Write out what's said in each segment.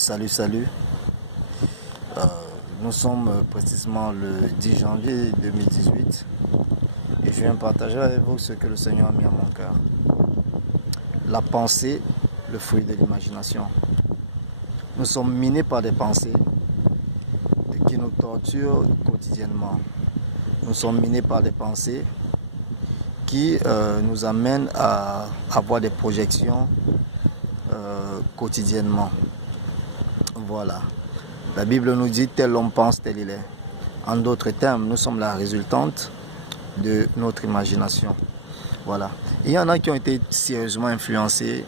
Salut. Euh, Nous sommes précisément le 10 janvier 2018 et je viens partager avec vous ce que le Seigneur a mis à mon cœur. La pensée, le fruit de l'imagination. Nous sommes minés par des pensées qui nous torturent quotidiennement. Nous sommes minés par des pensées qui nous amènent à avoir des projections quotidiennement. Voilà. La Bible nous dit tel homme pense, tel il est. En d'autres termes, nous sommes la résultante de notre imagination. Voilà. Et il y en a qui ont été sérieusement influencés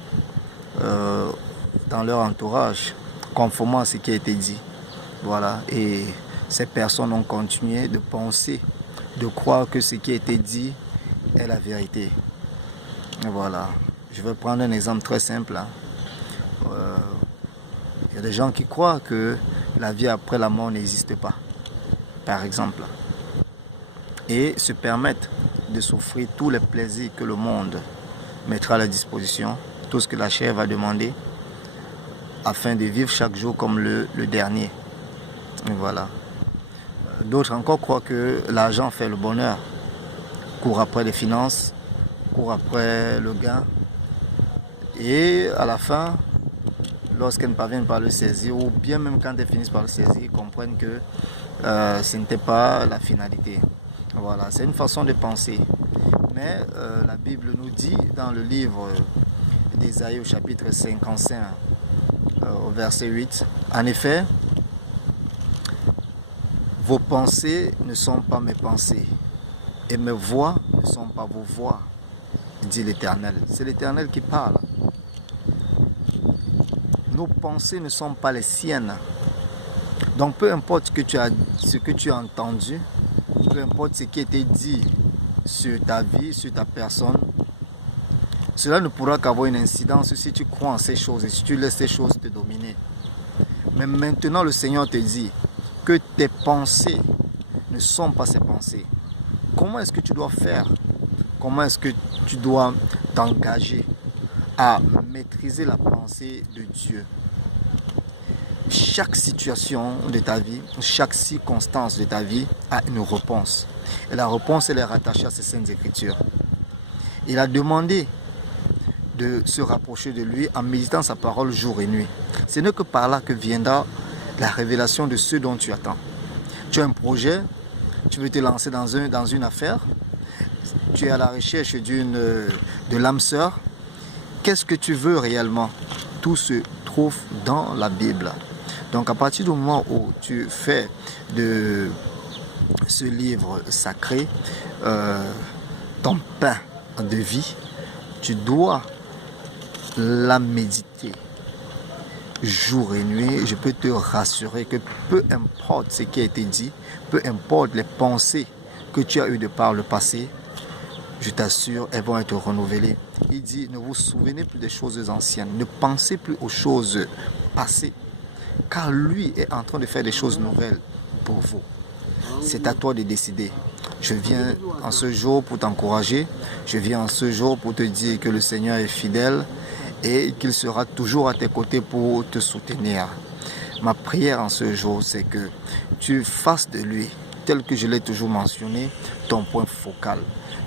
dans leur entourage, conformément à ce qui a été dit. Voilà. Et ces personnes ont continué de penser, de croire que ce qui a été dit est la vérité. Et voilà. Je vais prendre un exemple très simple. Il y a des gens qui croient que la vie après la mort n'existe pas, par exemple, et se permettent de s'offrir tous les plaisirs que le monde mettra à la disposition, tout ce que la chair va demander, afin de vivre chaque jour comme le dernier. Et voilà. D'autres encore croient que l'argent fait le bonheur, courent après les finances, courent après le gain, et à la fin, lorsqu'elles ne parviennent pas à le saisir, ou bien même quand elles finissent par le saisir, ils comprennent que ce n'était pas la finalité. Voilà, c'est une façon de penser. Mais la Bible nous dit dans le livre d'Ésaïe au chapitre 55, au verset 8, en effet, vos pensées ne sont pas mes pensées, et mes voix ne sont pas vos voix, dit l'Éternel. C'est l'Éternel qui parle. Nos pensées ne sont pas les siennes. Donc peu importe ce que tu as entendu, peu importe ce qui a été dit sur ta vie, sur ta personne, cela ne pourra qu'avoir une incidence si tu crois en ces choses et si tu laisses ces choses te dominer. Mais maintenant le Seigneur te dit que tes pensées ne sont pas ses pensées. Comment est-ce que tu dois faire? Comment est-ce que tu dois t'engager à maîtriser la pensée de Dieu? Chaque situation de ta vie, chaque circonstance de ta vie a une réponse. Et la réponse, elle est rattachée à ces saintes écritures. Il a demandé de se rapprocher de lui en méditant sa parole jour et nuit. Ce n'est que par là que viendra la révélation de ce dont tu attends. Tu as un projet, tu veux te lancer dans une affaire, tu es à la recherche de l'âme sœur. Qu'est-ce que tu veux réellement? Tout se trouve dans la Bible. Donc à partir du moment où tu fais de ce livre sacré ton pain de vie, tu dois la méditer jour et nuit. Je peux te rassurer que peu importe ce qui a été dit, peu importe les pensées que tu as eues de par le passé, je t'assure, elles vont être renouvelées. Il dit, ne vous souvenez plus des choses anciennes, ne pensez plus aux choses passées, car lui est en train de faire des choses nouvelles pour vous. C'est à toi de décider. Je viens en ce jour pour t'encourager, je viens en ce jour pour te dire que le Seigneur est fidèle et qu'il sera toujours à tes côtés pour te soutenir. Ma prière en ce jour, c'est que tu fasses de lui, tel que je l'ai toujours mentionné, ton point focal.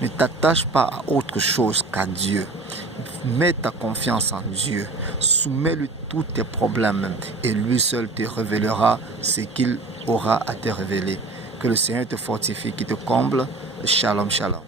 Ne t'attache pas à autre chose qu'à Dieu. Mets ta confiance en Dieu. Soumets-lui tous tes problèmes et lui seul te révélera ce qu'il aura à te révéler. Que le Seigneur te fortifie, qu'il te comble. Shalom, shalom.